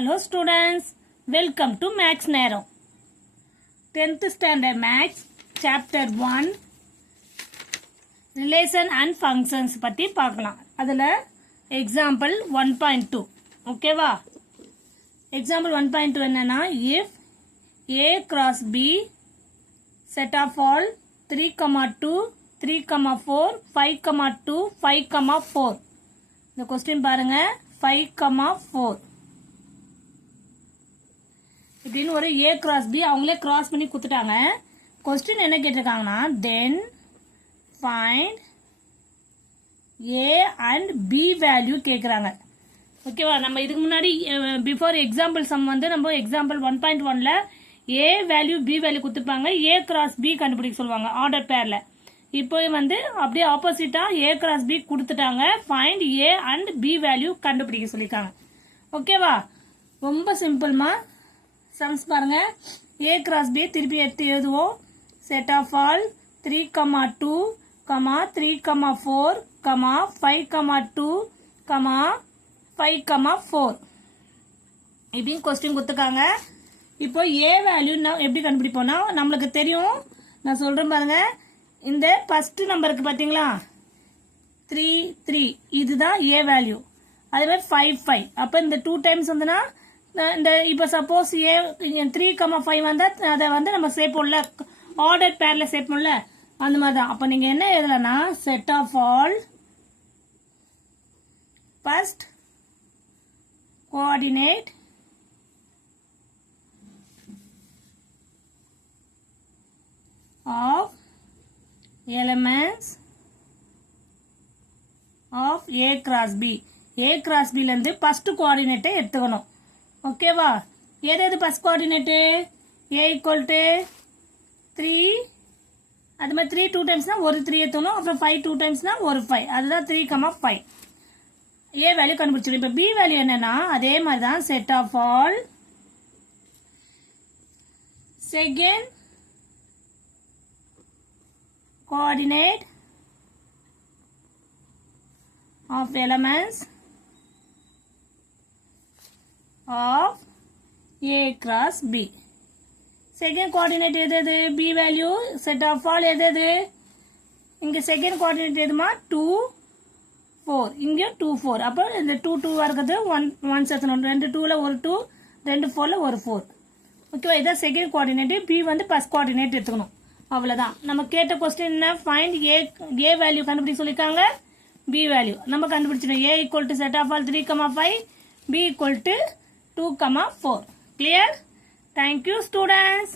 Hello students, welcome to Max Nero. 10th standard Max, chapter 1, relation and functions பத்தி பார்க்கலாம். அதுல example 1.2. ஓகேவா? example 1.2 என்னன்னா, if A cross B set of all 3,2, 3,4, 5,2, 5,4. இந்த question பாருங்க 5,4 இப்படின்னு ஒரு A cross B அவங்களே கிராஸ் பண்ணி கொடுத்துட்டாங்க. கொஸ்டின் என்ன கேட்டிருக்காங்கன்னா, then find A and B value கேட்குறாங்க. ஓகேவா? நம்ம இதுக்கு முன்னாடி பிஃபோர் எக்ஸாம்பிள் சம் வந்து நம்ம எக்ஸாம்பிள் 1.1ல A வேல்யூ B வேல்யூ கொடுத்துருப்பாங்க, A cross B கண்டுபிடிக்க சொல்லுவாங்க ஆர்டர் பேர்ல. இப்போ வந்து அப்படியே ஆப்போசிட்டா A cross B கொடுத்துட்டாங்க, find A and B value கண்டுபிடிக்க சொல்லியிருக்காங்க. ஓகேவா? ரொம்ப சிம்பிள்மா. சம்ஸ் பாருங்க, A cross B திருப்பி எடுத்து எழுதுவோம். செட் ஆஃப் ஆல் 3,2, 3,4, 5,2, 5,4 இப்படின்னு கொஸ்டின் கொடுத்துருக்காங்க. இப்போ A வேல்யூ எப்படி கண்டுபிடிப்போம்னா, நம்மளுக்கு தெரியும், நான் சொல்றேன் பாருங்க. இந்த ஃபர்ஸ்ட் நம்பருக்கு பாத்தீங்களா 3, 3 இதுதான் A வேல்யூ. அதே மாதிரி 5, 5 அப்ப இந்த 2 டைம்ஸ் வந்துனா இந்த இப்ப சப்போஸ் A 3,5 வந்தா அதை வந்து நம்ம சேர்ப்போம்ல, ஆர்டர் பேர்ல சேர்ப்போம்ல, அந்த மாதிரி தான். அப்ப நீங்க என்ன எழுதலன்னா, set of all first coordinate of elements of A cross B. A cross B இருந்து ஃபர்ஸ்ட் கோஆர்டினேட்டை எடுத்துக்கணும். ஓகேவா? எது first coordinate? A equal to 3, அது மாதிரி 3 2 டைம்ஸ்னா ஒரு 3 எடுத்துக்கணும். அப்புறம் 5 2 டைம்ஸ்னா ஒரு 5. அதுதான் 3,5. A வேல்யூ கண்டுபிடிச்சிடும். இப்போ B வேல்யூ என்னன்னா, அதே மாதிரி தான் set of all second coordinate of elements of A cross B. Second coordinate எது? B value set of all எது? இங்க second coordinate எதுமா 2, 4. இங்க 2, 4. அப்போ இந்த 2, 2 இருக்குது 1 சேர்த்தணும். 2 2ல ஒரு 2, 2 4ல ஒரு 4. ஓகேவா? இதான் செகண்ட் கோஆர்டினேட். B வந்து ஃபர்ஸ்ட் கோஆர்டினேட் எடுத்துக்கணும். அவ்வளவுதான். நம்ம கேட்ட கொஸ்டின் என்ன, ஃபைண்ட் A வேல்யூ கண்டுபிடிக்க சொல்லிருக்காங்க, B வேல்யூ நம்ம கண்டுபிடிச்சிடும். A equal to set of all 3,5, B equal to 2,4. Clear? Thank you students.